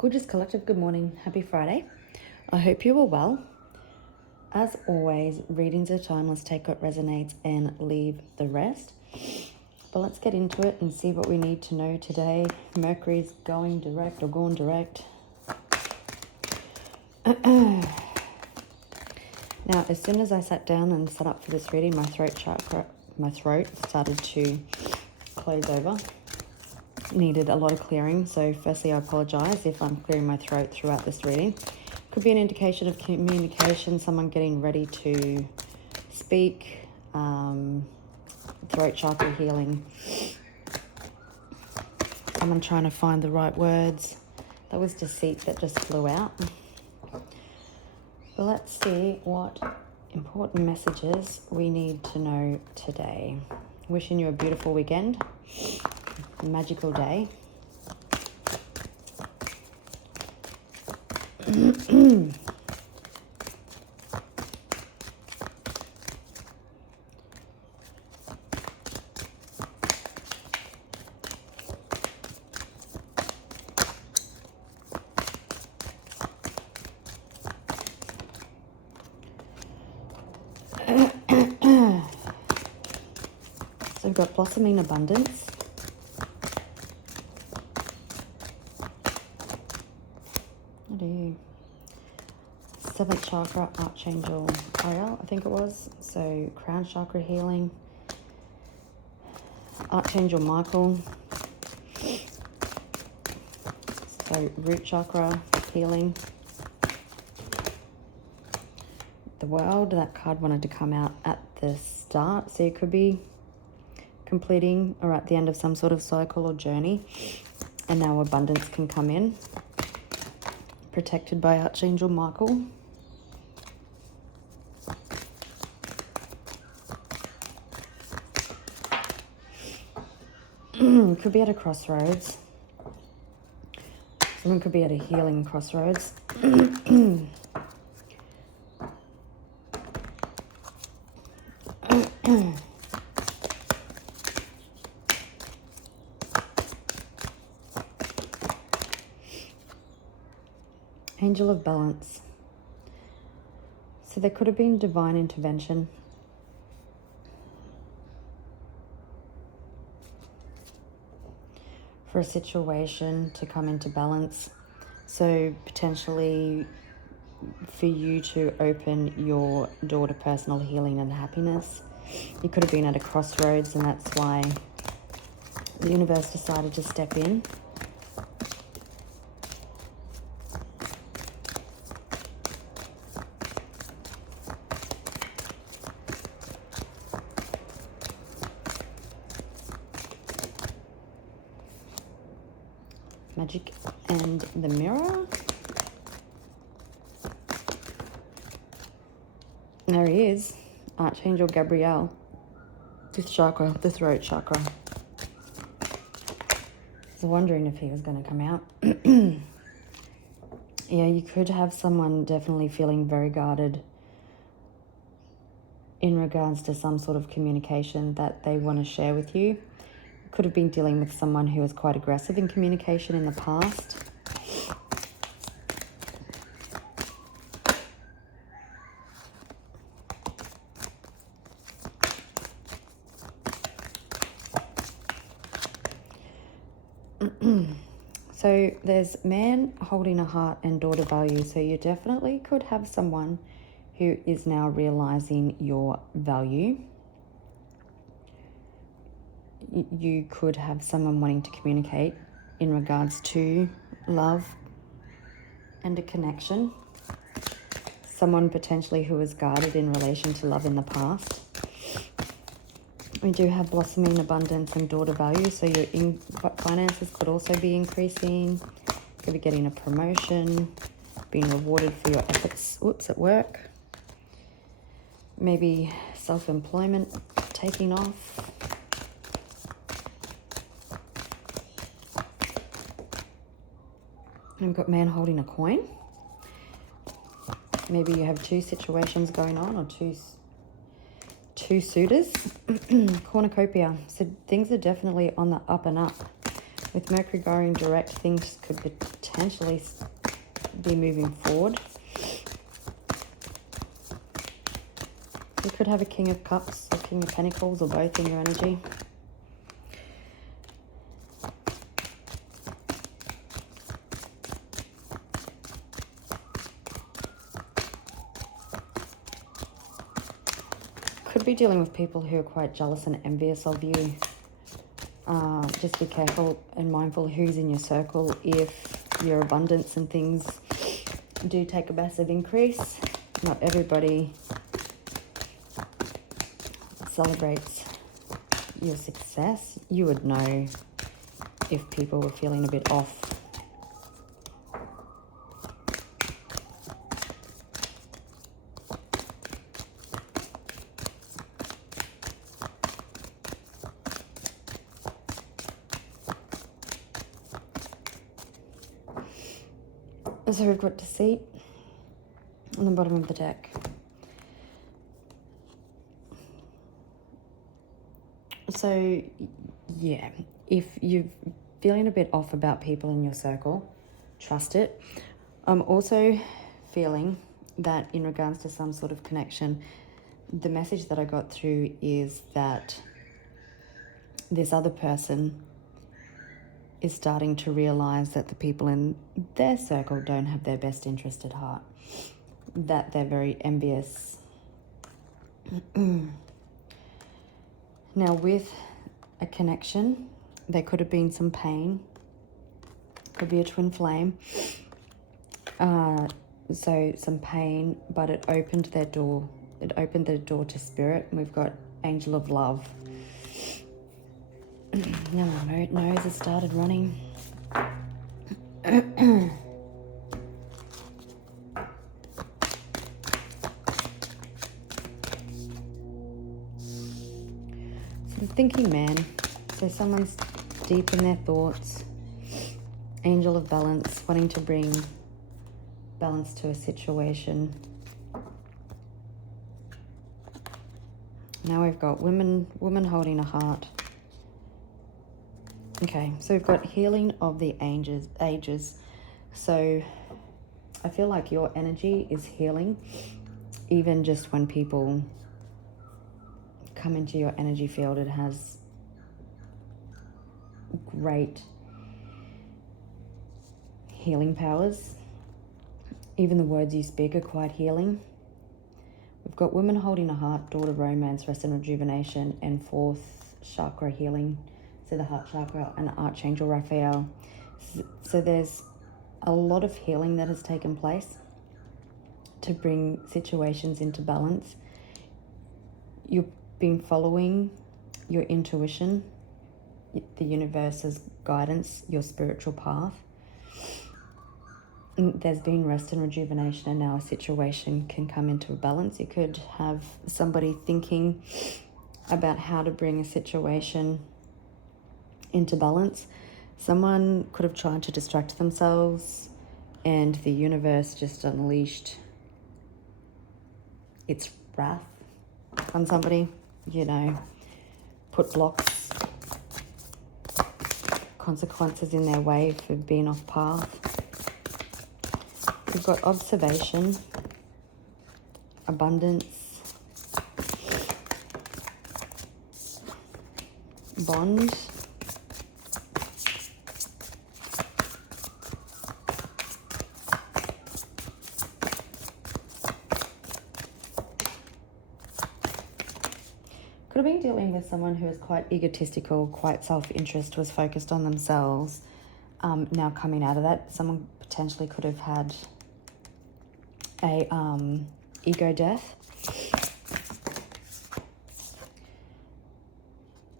Gorgeous Collective, good morning. Happy Friday. I hope you are well. As always, readings are timeless. Take what resonates and leave the rest. But let's get into it and see what we need to know today. Mercury's going direct or gone direct. Now, as soon as I sat down and set up for this reading, my throat started to close over. Needed a lot of clearing, so firstly I apologize if I'm clearing my throat throughout this reading. Could be an indication of communication, someone getting ready to speak, throat chakra healing, someone trying to find the right words. That was deceit that just flew out. But let's see what important messages we need to know today. Wishing you a beautiful weekend. Magical day. So we've got blossoming abundance. Seventh chakra, Archangel Ariel, I think it was. So crown chakra healing. Archangel Michael. So root chakra healing. The World, that card wanted to come out at the start. So you could be completing or at the end of some sort of cycle or journey. And now abundance can come in. Protected by Archangel Michael. Could be at a crossroads. Someone could be at a healing crossroads. Angel of Balance. So there could have been divine intervention. For a situation to come into balance. So potentially for you to open your door to personal healing and happiness. You could have been at a crossroads, and that's why the universe decided to step in. Magic and the Mirror. There he is, Archangel Gabriel. Fifth chakra, the throat chakra. I was wondering if he was going to come out. Yeah, you could have someone definitely feeling very guarded in regards to some sort of communication that they want to share with you. Could have been dealing with someone who was quite aggressive in communication in the past. So there's man holding a heart and daughter value. So you definitely could have someone who is now realizing your value. You could have someone wanting to communicate in regards to love and a connection. Someone potentially who was guarded in relation to love in the past. We do have blossoming abundance and daughter value, so your finances could also be increasing. You could be getting a promotion, being rewarded for your efforts at work. Maybe self-employment taking off. And we've got man holding a coin. Maybe you have two situations going on, or two suitors. Cornucopia. So things are definitely on the up and up With Mercury going direct, things could potentially be moving forward. You could have a King of Cups or King of Pentacles or both in your energy. Could be dealing with people who are quite jealous and envious of you. Just be careful and mindful who's in your circle if your abundance and things do take a massive increase. Not everybody celebrates your success. You would know if people were feeling a bit off. So we've got Deceit on the bottom of the deck. So, yeah, if you're feeling a bit off about people in your circle, trust it. I'm also feeling that in regards to some sort of connection, the message that I got through is that this other person is starting to realize that the people in their circle don't have their best interest at heart, that they're very envious. Now, with a connection, there could have been some pain, could be a twin flame, so some pain, but it opened their door. It opened the door to spirit, and we've got Angel of Love. Now my nose has started running. So thinking man. So someone's deep in their thoughts. Angel of Balance, wanting to bring balance to a situation. Now we've got woman holding a heart. Okay, so we've got healing of the ages. So I feel like your energy is healing, even just when people come into your energy field. It has great healing powers. Even the words you speak are quite healing. We've got women holding a heart, daughter, romance, rest and rejuvenation, and fourth chakra healing. So the heart chakra and Archangel Raphael. So there's a lot of healing that has taken place to bring situations into balance. You've been following your intuition, the universe's guidance, your spiritual path. And there's been rest and rejuvenation, and now a situation can come into a balance. You could have somebody thinking about how to bring a situation into balance. Someone could have tried to distract themselves, and the universe just unleashed its wrath on somebody, you know, put blocks, consequences in their way for being off path. We've got observation, abundance, bond, could have been dealing with someone who is quite egotistical, quite self-interest, was focused on themselves. Now coming out of that, someone potentially could have had a ego death.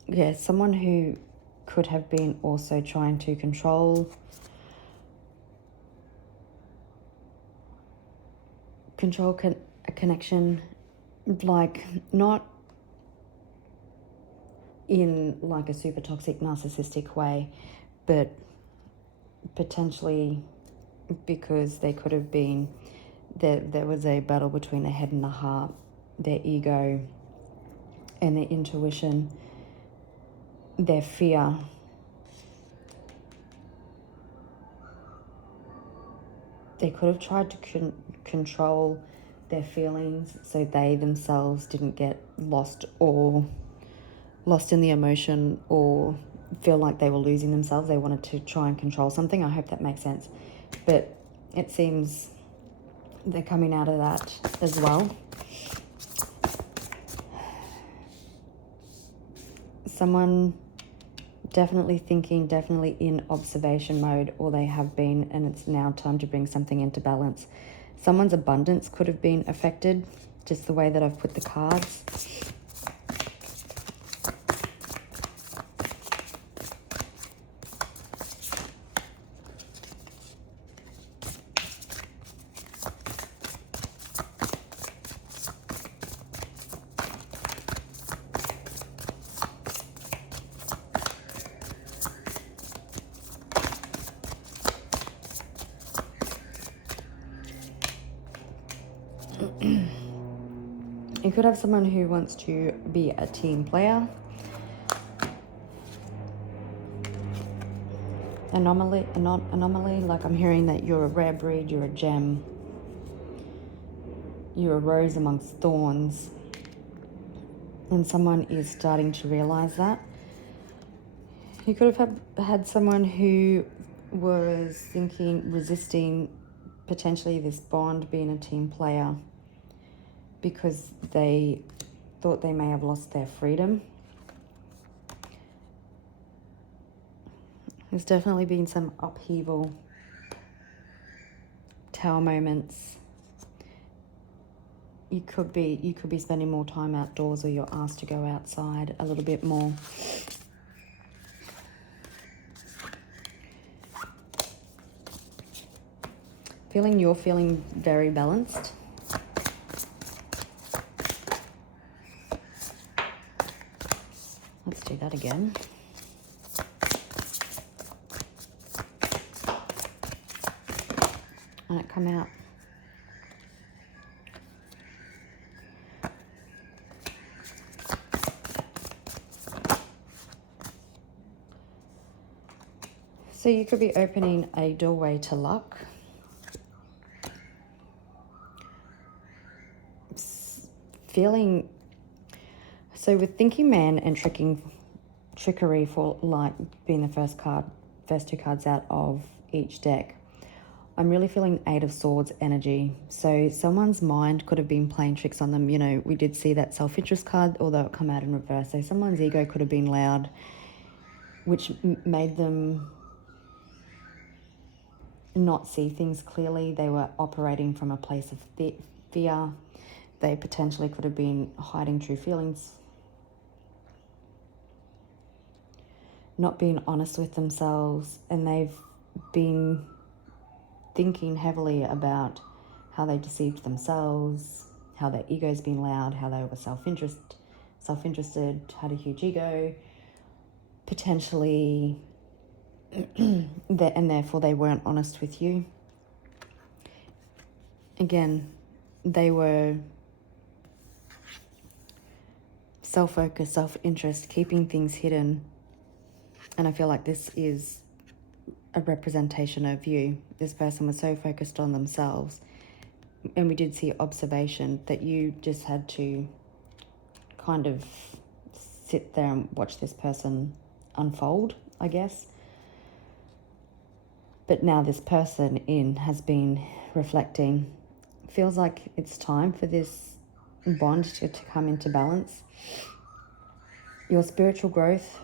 Yeah, someone who could have been also trying to control a connection, like not in like a super toxic narcissistic way, but potentially because they could have been there was a battle between the head and the heart, their ego and their intuition, their fear They could have tried to control their feelings so they themselves didn't get lost in the emotion or feel like they were losing themselves. They wanted to try and control something. I hope that makes sense. But it seems they're coming out of that as well. Someone definitely thinking, definitely in observation mode, or they have been, and it's now time to bring something into balance. Someone's abundance could have been affected, just the way that I've put the cards. You could have someone who wants to be a team player. Anomaly, like I'm hearing that you're a rare breed, you're a gem. You're a rose amongst thorns. And someone is starting to realize that. You could have had someone who was thinking, resisting potentially this bond, being a team player, because they thought they may have lost their freedom. There's definitely been some upheaval, tower moments. You could be spending more time outdoors, or you're asked to go outside a little bit more. You're feeling very balanced. Let's do that again. And it come out. So you could be opening a doorway to luck. So with thinking man and trickery for light being the first two cards out of each deck, I'm really feeling Eight of Swords energy. So someone's mind could have been playing tricks on them. You know, we did see that self-interest card, although it come out in reverse. So someone's ego could have been loud, which made them not see things clearly. They were operating from a place of fear. They potentially could have been hiding true feelings, not being honest with themselves, and they've been thinking heavily about how they deceived themselves, how their ego's been loud, how they were self-interested, had a huge ego, potentially, and therefore they weren't honest with you. Again, they were self-focused, self-interest, keeping things hidden. And I feel like this is a representation of you. This person was so focused on themselves. And we did see observation that you just had to kind of sit there and watch this person unfold, I guess. But now this person has been reflecting. Feels like it's time for this bond to come into balance. Your spiritual growth,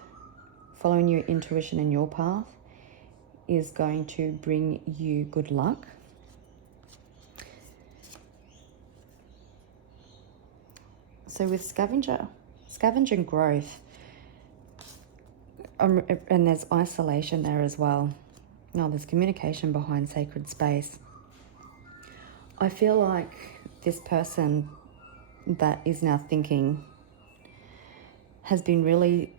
following your intuition and your path, is going to bring you good luck. So with scavenging growth, and there's isolation there as well. Now there's communication behind sacred space. I feel like this person that is now thinking has been really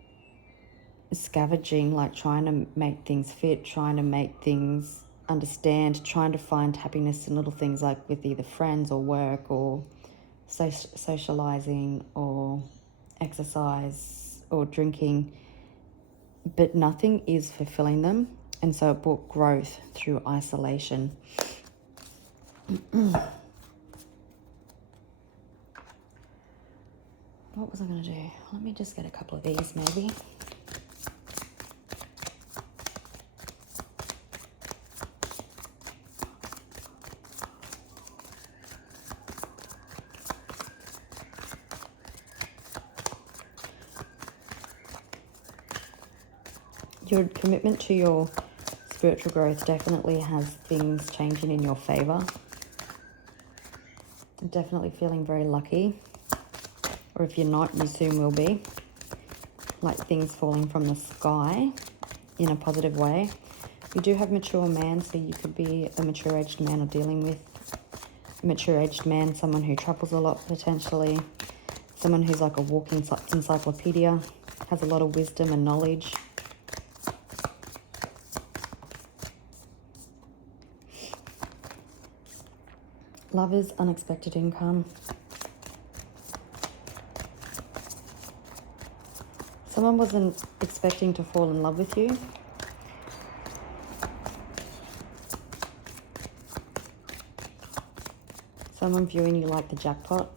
scavenging, like trying to make things fit, trying to make things understand, trying to find happiness in little things like with either friends or work or socializing or exercise or drinking, but nothing is fulfilling them. And so it brought growth through isolation. What was I going to do? Let me just get a couple of these maybe. Your commitment to your spiritual growth definitely has things changing in your favor. I'm definitely feeling very lucky. Or if you're not, you soon will be. Like things falling from the sky in a positive way. You do have mature man, so you could be a mature-aged man or dealing with a mature-aged man, someone who travels a lot potentially, someone who's like a walking encyclopedia, has a lot of wisdom and knowledge. Love is unexpected income. Someone wasn't expecting to fall in love with you. Someone viewing you like the jackpot.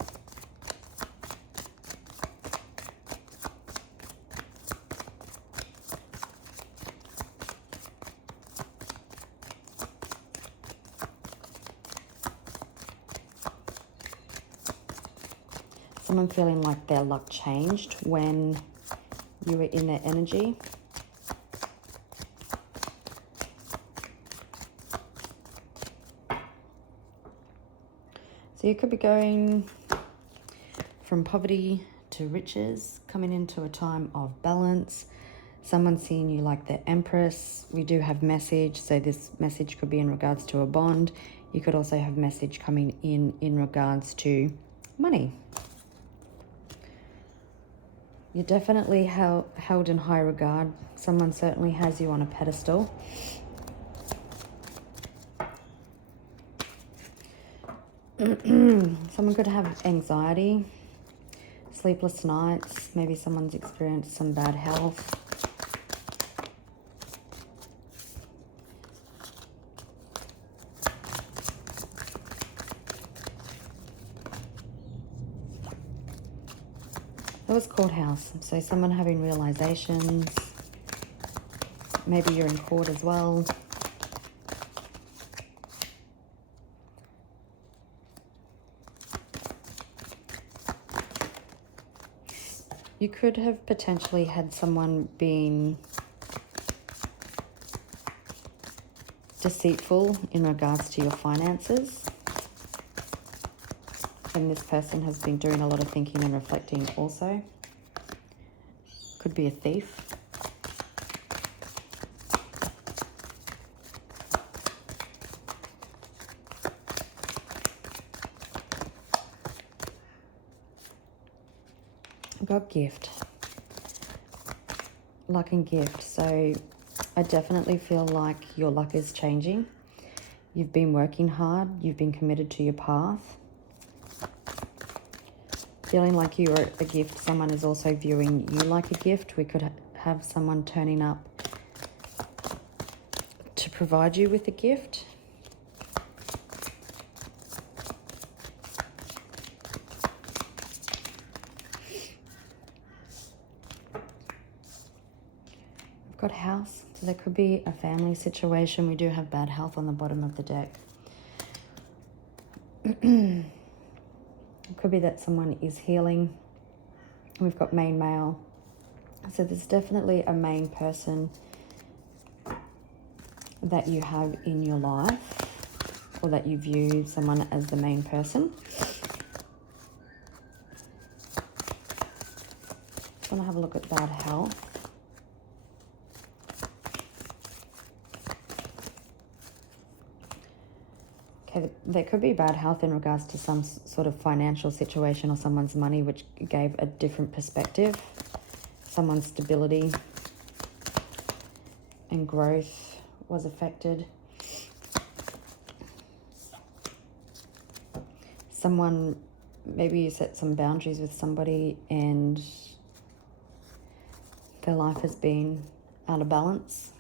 Someone feeling like their luck changed when you were in their energy. So you could be going from poverty to riches, coming into a time of balance. Someone seeing you like the Empress. We do have message, so this message could be in regards to a bond. You could also have message coming in regards to money. You're definitely held in high regard. Someone certainly has you on a pedestal. Someone could have anxiety, sleepless nights. Maybe someone's experienced some bad health. That was courthouse. So someone having realizations. Maybe you're in court as well. You could have potentially had someone being deceitful in regards to your finances. And this person has been doing a lot of thinking and reflecting also. Could be a thief. I've got gift. Luck and gift. So I definitely feel like your luck is changing. You've been working hard. You've been committed to your path. Feeling like you are a gift. Someone is also viewing you like a gift. We could have someone turning up to provide you with a gift. I've got house. So there could be a family situation. We do have bad health on the bottom of the deck. It could be that someone is healing. We've got main male. So there's definitely a main person that you have in your life, or that you view someone as the main person. I'm going to have a look at bad health. Okay, there could be bad health in regards to some sort of financial situation or someone's money, which gave a different perspective. Someone's stability and growth was affected. Someone, maybe you set some boundaries with somebody and their life has been out of balance.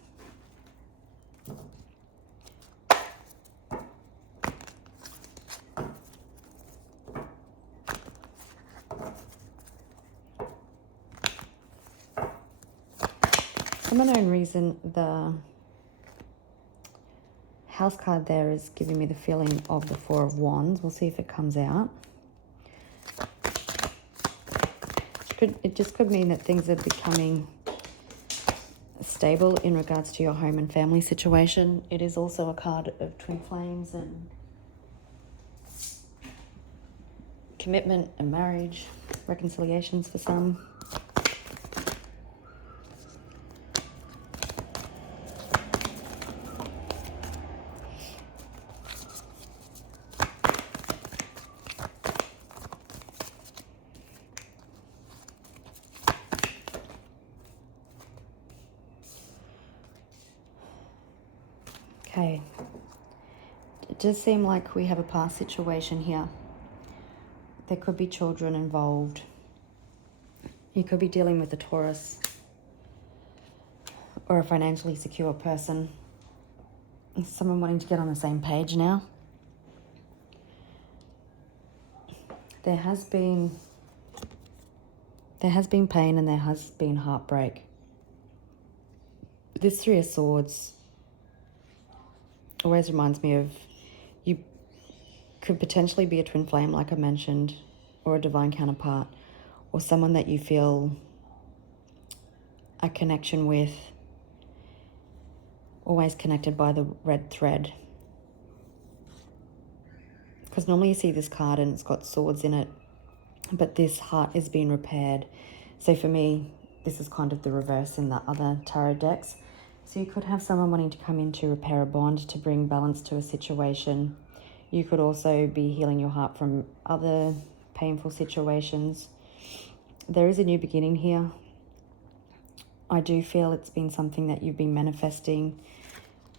some unknown reason, the House card there is giving me the feeling of the Four of Wands. We'll see if it comes out. It just could mean that things are becoming stable in regards to your home and family situation. It is also a card of twin flames and commitment and marriage, reconciliations for some. Okay, it does seem like we have a past situation here. There could be children involved. You could be dealing with a Taurus or a financially secure person. Someone wanting to get on the same page now. There has been pain and there has been heartbreak. This Three of Swords always reminds me of, you could potentially be a twin flame, like I mentioned, or a divine counterpart, or someone that you feel a connection with, always connected by the red thread. Because normally you see this card and it's got swords in it, but this heart is being repaired. So for me, this is kind of the reverse in the other tarot decks. So you could have someone wanting to come in to repair a bond, to bring balance to a situation. You could also be healing your heart from other painful situations. There is a new beginning here. I do feel it's been something that you've been manifesting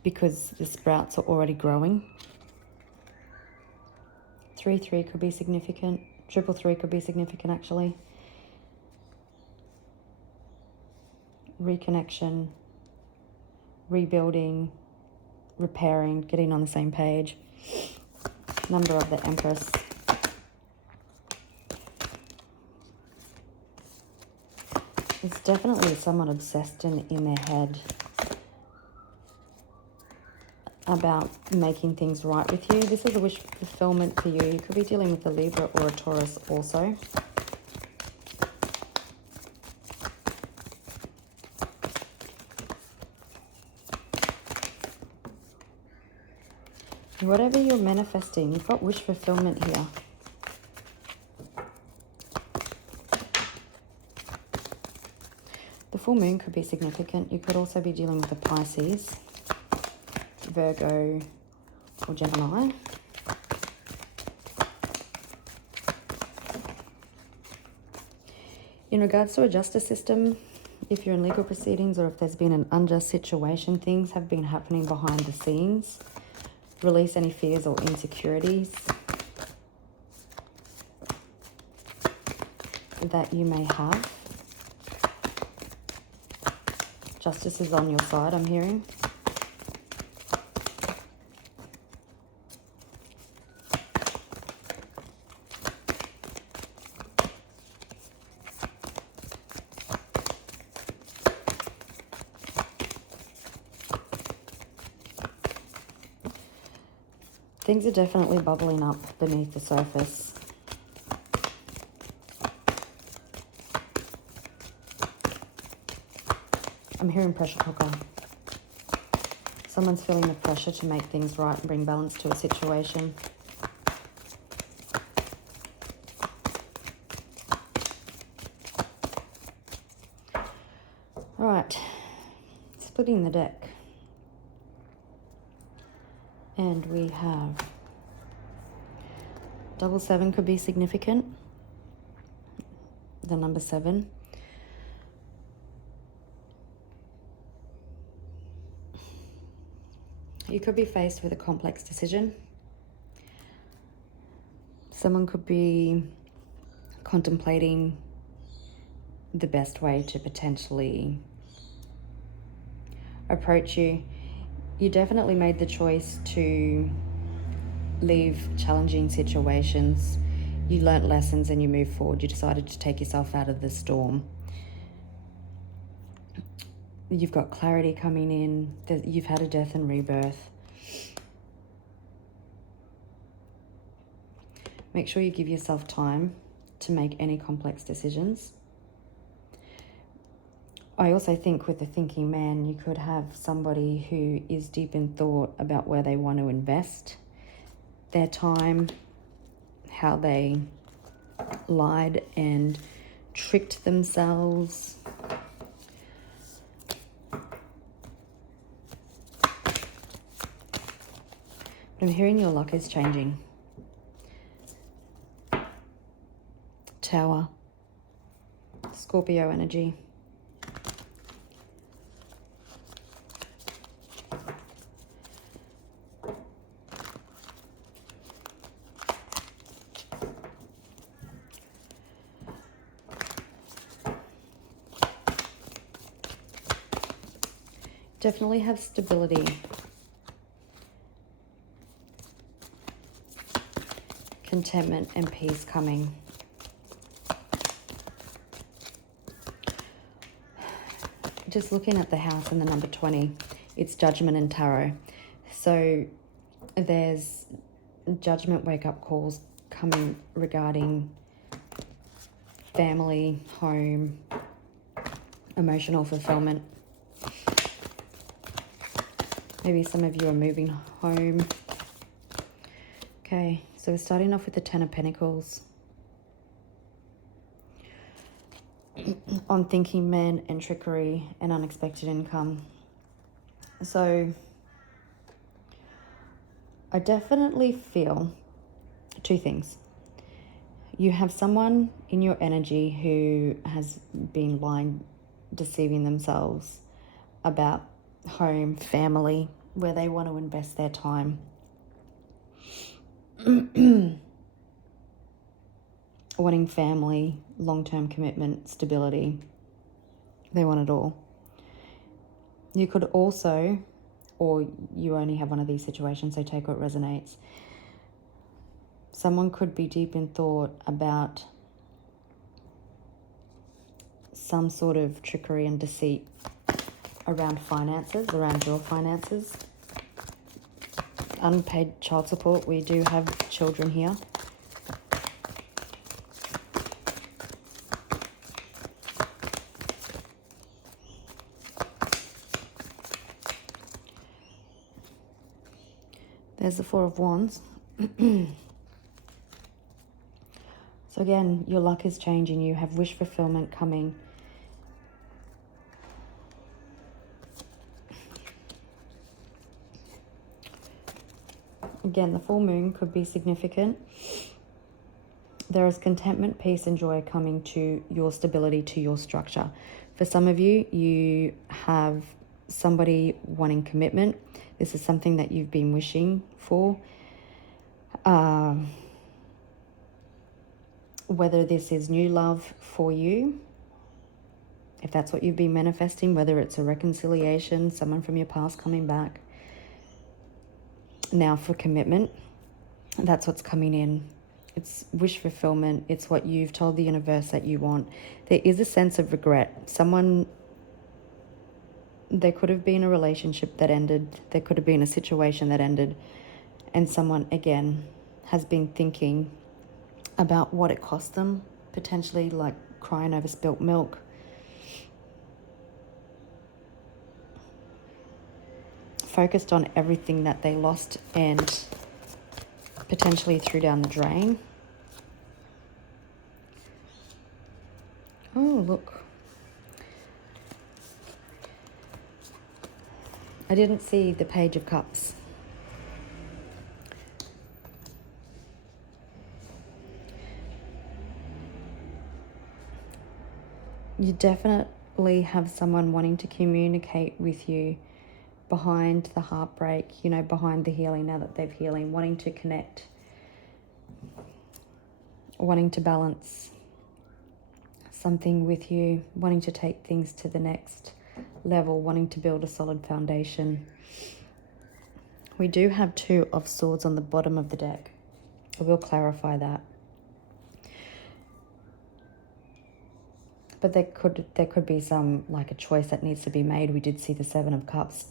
because the sprouts are already growing. 3-3 could be significant. 3-3 could be significant, actually. Reconnection, rebuilding, repairing, getting on the same page. Number of the Empress. It's definitely someone obsessed in their head about making things right with you. This is a wish fulfillment for you. You could be dealing with a Libra or a Taurus also. Whatever you're manifesting, you've got wish fulfillment here. The full moon could be significant. You could also be dealing with a Pisces, Virgo, or Gemini. In regards to a justice system, if you're in legal proceedings or if there's been an unjust situation, things have been happening behind the scenes. Release any fears or insecurities that you may have. Justice is on your side, I'm hearing. Things are definitely bubbling up beneath the surface. I'm hearing pressure cooker. Someone's feeling the pressure to make things right and bring balance to a situation. All right, splitting the deck. And we have 7 could be significant. The number 7. You could be faced with a complex decision. Someone could be contemplating the best way to potentially approach you. You definitely made the choice to leave challenging situations. You learnt lessons and you moved forward. You decided to take yourself out of the storm. You've got clarity coming in. You've had a death and rebirth. Make sure you give yourself time to make any complex decisions. I also think with the thinking man, you could have somebody who is deep in thought about where they want to invest their time, how they lied and tricked themselves. I'm hearing your luck is changing. Tower. Scorpio energy. Definitely have stability. Contentment and peace coming. Just looking at the house and the number 20, it's judgment and tarot. So there's judgment wake-up calls coming regarding family, home, emotional fulfillment. Maybe some of you are moving home. Okay, so we're starting off with the Ten of Pentacles. On thinking man and trickery and unexpected income. So I definitely feel two things. You have someone in your energy who has been lying, deceiving themselves about home, family, where they want to invest their time. Wanting family, long-term commitment, stability. They want it all. You could also, or you only have one of these situations, so take what resonates. Someone could be deep in thought about some sort of trickery and deceit around finances, around your finances. Unpaid child support. We do have children here. There's the Four of Wands. So again, your luck is changing. You have wish fulfillment coming. Again, the full moon could be significant. There is contentment, peace, and joy coming to your stability, to your structure. For some of you, you have somebody wanting commitment. This is something that you've been wishing for. Whether this is new love for you, if that's what you've been manifesting, whether it's a reconciliation, someone from your past coming back. Now for commitment, that's what's coming in. It's wish fulfillment. It's what you've told the universe that you want. There is a sense of regret. There could have been a relationship that ended. There could have been a situation that ended. And someone, again, has been thinking about what it cost them. Potentially like crying over spilt milk. Focused on everything that they lost and potentially threw down the drain. Oh, look. I didn't see the Page of Cups. You definitely have someone wanting to communicate with you behind the heartbreak, you know, behind the healing, now that they've healing, wanting to connect, wanting to balance something with you, wanting to take things to the next level, wanting to build a solid foundation. We do have Two of Swords on the bottom of the deck. I will clarify that. But there could be some, like, a choice that needs to be made. We did see the Seven of Cups.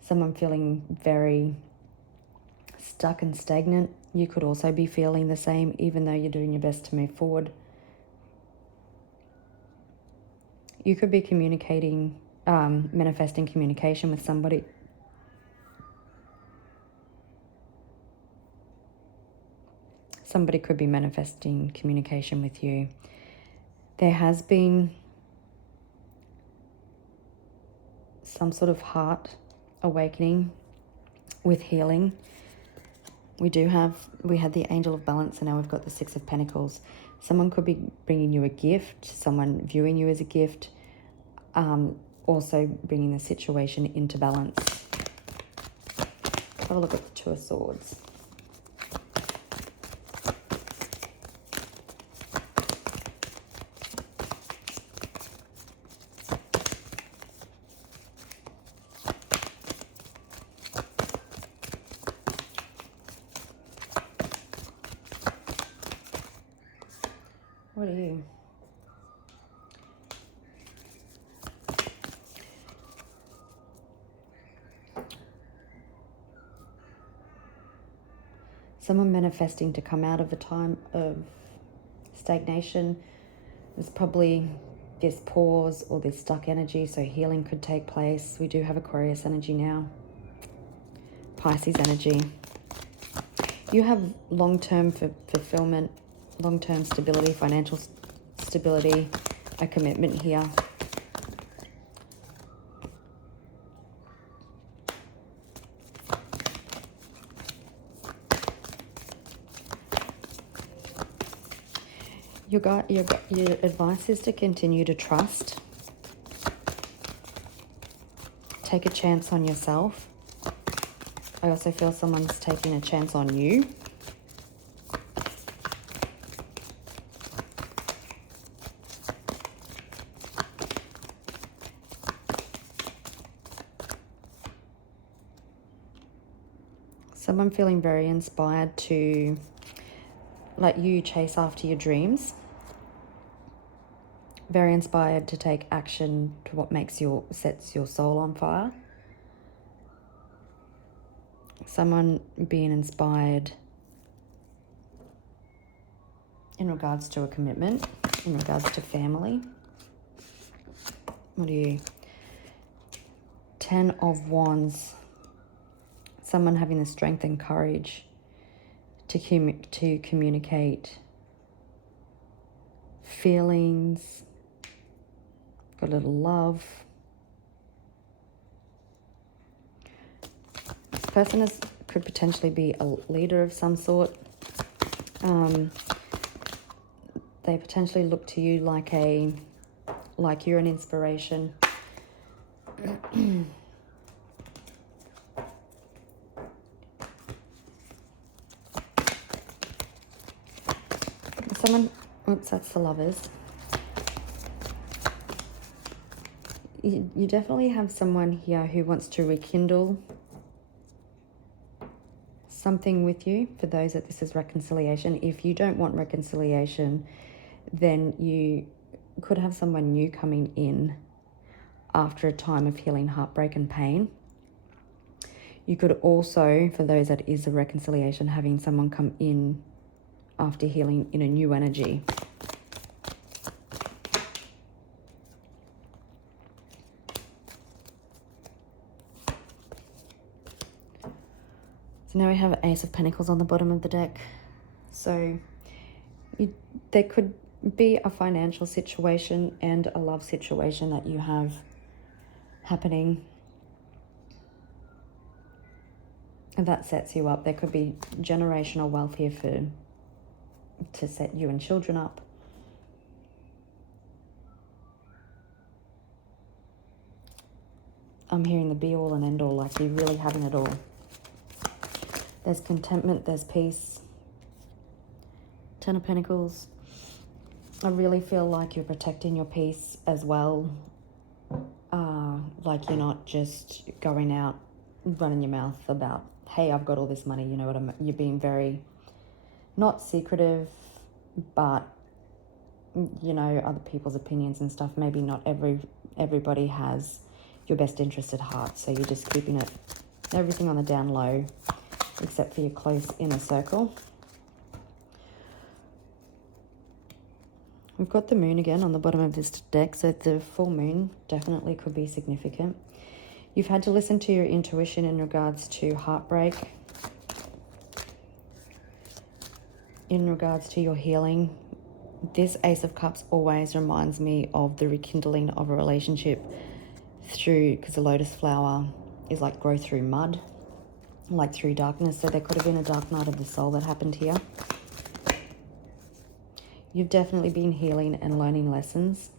Someone feeling very stuck and stagnant. You could also be feeling the same, even though you're doing your best to move forward. You could be communicating, manifesting communication with somebody. Somebody could be manifesting communication with you. There has been some sort of heart awakening with healing. We had the Angel of Balance, and now we've got the Six of Pentacles. Someone could be bringing you a gift, someone viewing you as a gift, also bringing the situation into balance. Have a look at the Two of Swords. What are you? Someone manifesting to come out of a time of stagnation. There's probably this pause or this stuck energy, so healing could take place. We do have Aquarius energy now. Pisces energy. You have long-term fulfillment, long-term stability, financial stability, a commitment here. Your advice is to continue to trust. Take a chance on yourself. I also feel someone's taking a chance on you. Someone feeling very inspired to let you chase after your dreams. Very inspired to take action to what sets your soul on fire. Someone being inspired in regards to a commitment, in regards to family. What are you? 10 of Wands. Someone having the strength and courage to communicate feelings, got a little love. This person could potentially be a leader of some sort. They potentially look to you like you're an inspiration. Oops, that's the Lovers. You definitely have someone here who wants to rekindle something with you. For those that this is reconciliation. If you don't want reconciliation, then you could have someone new coming in after a time of healing heartbreak and pain. You could also, for those that is a reconciliation, having someone come in after healing in a new energy. So now we have Ace of Pentacles on the bottom of the deck. So there could be a financial situation and a love situation that you have happening. And that sets you up. There could be generational wealth here to set you and children up. I'm hearing the be all and end all, like you're really having it all. There's contentment, there's peace. 10 of Pentacles. I really feel like you're protecting your peace as well. Like you're not just going out running your mouth about, hey, I've got all this money, you know what I mean? You're being very, not secretive, but you know, other people's opinions and stuff. Maybe not everybody has your best interest at heart, so you're just keeping everything on the down low, except for your close inner circle. We've got the moon again on the bottom of this deck, so the full moon definitely could be significant. You've had to listen to your intuition in regards to heartbreak, in regards to your healing. This Ace of Cups always reminds me of the rekindling of a relationship through, because the lotus flower is like growth through mud, like through darkness. So there could have been a dark night of the soul that happened here. You've definitely been healing and learning lessons.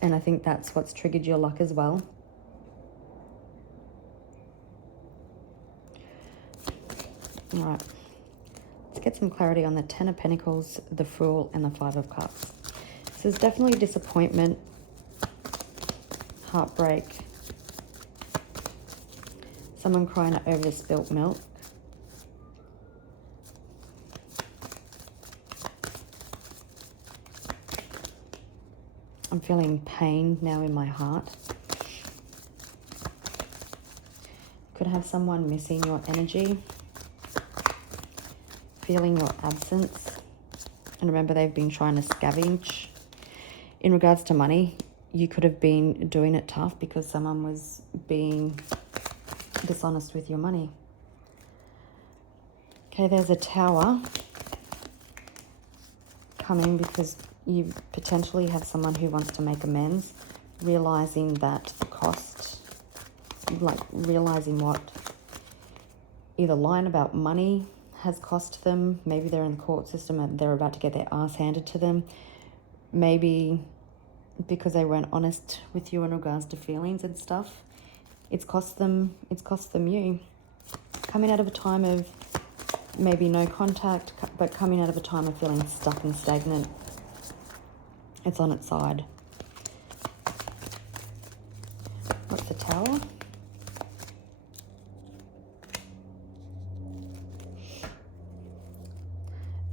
And I think that's what's triggered your luck as well. All right. Let's get some clarity on the Ten of Pentacles, the Fool, and the Five of Cups. So there's definitely disappointment, heartbreak, someone crying over the spilt milk. I'm feeling pain now in my heart. Could have someone missing your energy, feeling your absence. And remember, they've been trying to scavenge. In regards to money, you could have been doing it tough because someone was being dishonest with your money. Okay, there's a Tower coming because you potentially have someone who wants to make amends, realizing that the cost, like realizing what either lying about money has cost them. Maybe they're in the court system and they're about to get their ass handed to them. Maybe because they weren't honest with you in regards to feelings and stuff. It's cost them you. Coming out of a time of maybe no contact, but coming out of a time of feeling stuck and stagnant. It's on its side. What's the Tower?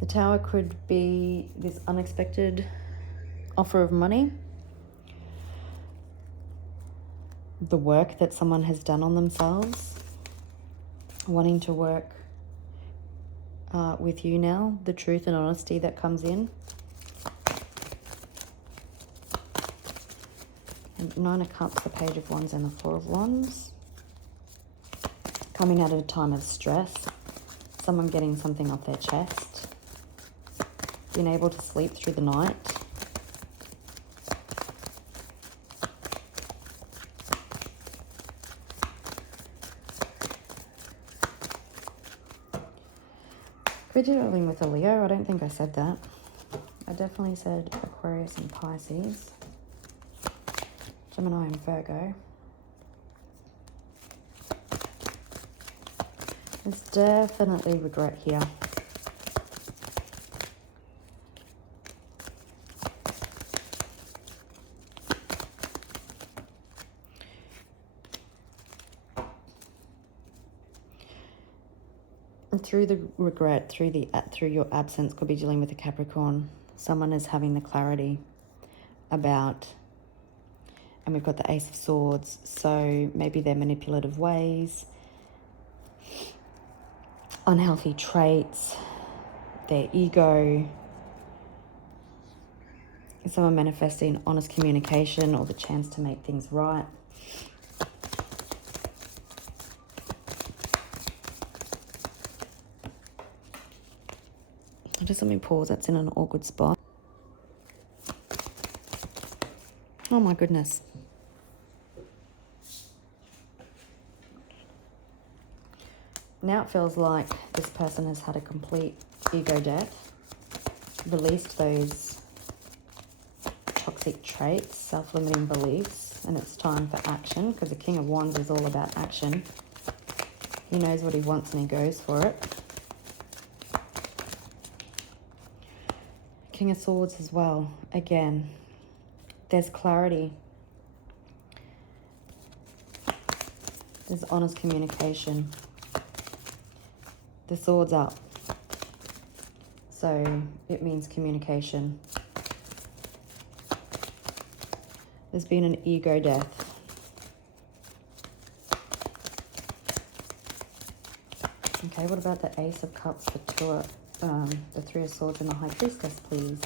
The Tower could be this unexpected offer of money. The work that someone has done on themselves. Wanting to work with you now. The truth and honesty that comes in. And Nine of Cups, the Page of Wands, and the Four of Wands. Coming out of a time of stress. Someone getting something off their chest. Being able to sleep through the night. Could you dealing with a Leo? I don't think I said that. I definitely said Aquarius and Pisces. Gemini and Virgo. There's definitely regret here. And through the regret, through your absence, could be dealing with a Capricorn. Someone is having the clarity about, and we've got the Ace of Swords, so maybe their manipulative ways, unhealthy traits, their ego, someone manifesting honest communication or the chance to make things right. Just let me pause, that's in an awkward spot. Oh my goodness. Now it feels like this person has had a complete ego death, released those toxic traits, self-limiting beliefs, and it's time for action because the King of Wands is all about action. He knows what he wants and he goes for it. King of Swords as well. Again, there's clarity. There's honest communication. The sword's up. So it means communication. There's been an ego death. Okay, what about the Ace of Cups, the Three of Swords, and the High Priestess, please?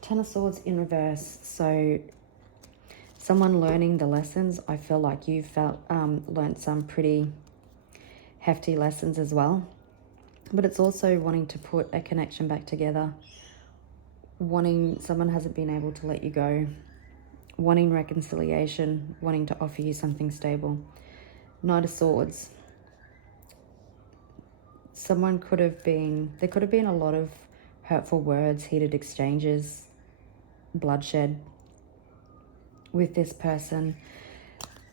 Ten of Swords in reverse. So someone learning the lessons. I feel like you learned some pretty hefty lessons as well. But it's also wanting to put a connection back together. Someone hasn't been able to let you go. Wanting reconciliation. Wanting to offer you something stable. Knight of Swords. There could have been a lot of hurtful words, heated exchanges, bloodshed with this person.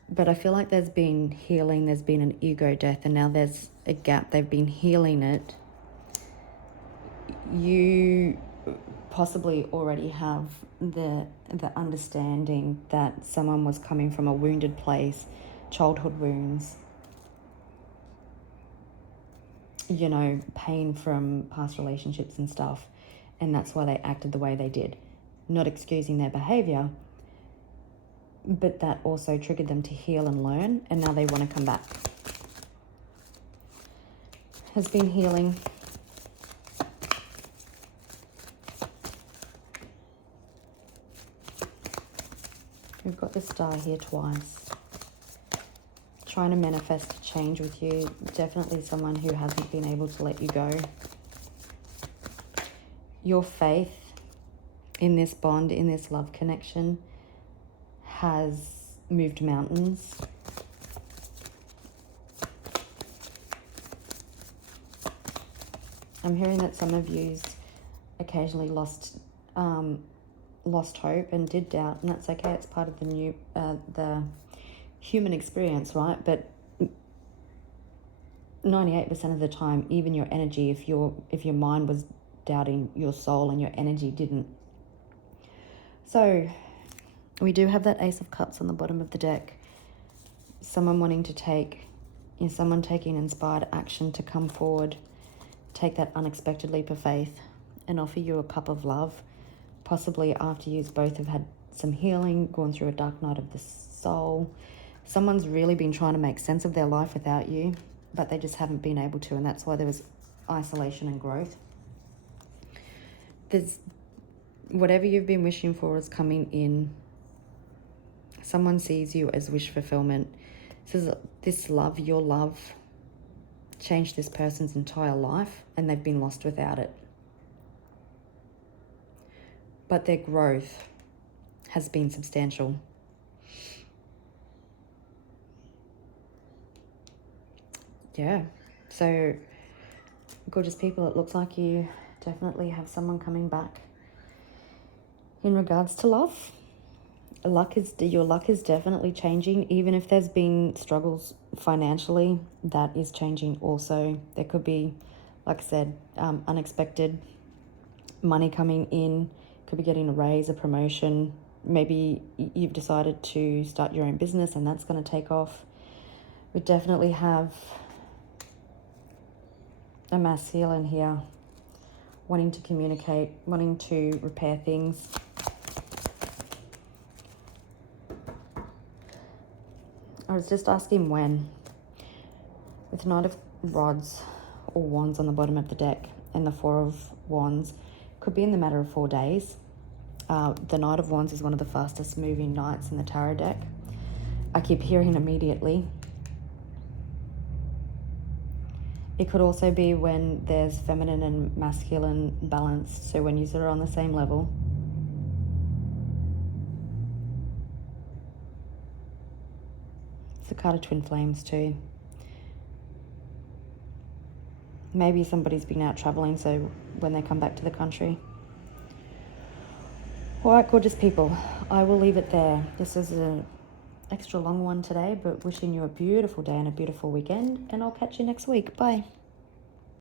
But I feel like there's been healing, there's been an ego death, and now there's a gap. They've been healing it. You possibly already have the understanding that someone was coming from a wounded place, childhood wounds, you know, pain from past relationships and stuff, and that's why they acted the way they did. Not excusing their behavior, but that also triggered them to heal and learn, and now they want to come back. Has been healing. We've got the Star here twice. Trying to manifest change with you. Definitely someone who hasn't been able to let you go. Your faith in this bond, in this love connection, has moved mountains. I'm hearing that some of you occasionally lost hope and did doubt, and that's okay. It's part of the human experience, right? But 98% of the time, even your energy, if your mind was doubting, your soul and your energy didn't. So we do have that Ace of Cups on the bottom of the deck. Someone wanting to someone taking inspired action to come forward, take that unexpected leap of faith and offer you a cup of love, possibly after you both have had some healing, gone through a dark night of the soul. Someone's really been trying to make sense of their life without you, but they just haven't been able to, and that's why there was isolation and growth. Whatever you've been wishing for is coming in. Someone sees you as wish fulfillment. This love, your love, changed this person's entire life, and they've been lost without it. But their growth has been substantial. Yeah, so gorgeous people, it looks like you definitely have someone coming back in regards to love. Your luck is definitely changing. Even if there's been struggles financially, that is changing also. There could be, like I said, unexpected money coming in. Could be getting a raise, a promotion. Maybe you've decided to start your own business and that's going to take off. We definitely have a masculine here, wanting to communicate, wanting to repair things. I was just asking when. With Knight of Rods or Wands on the bottom of the deck and the Four of Wands, could be in the matter of 4 days. The Knight of Wands is one of the fastest moving knights in the tarot deck. I keep hearing immediately. It could also be when there's feminine and masculine balance, so when you are on the same level. It's a card of twin flames too. Maybe somebody's been out traveling, so when they come back to the country. All right, gorgeous people, I will leave it there. This is an extra long one today, but wishing you a beautiful day and a beautiful weekend, and I'll catch you next week. Bye.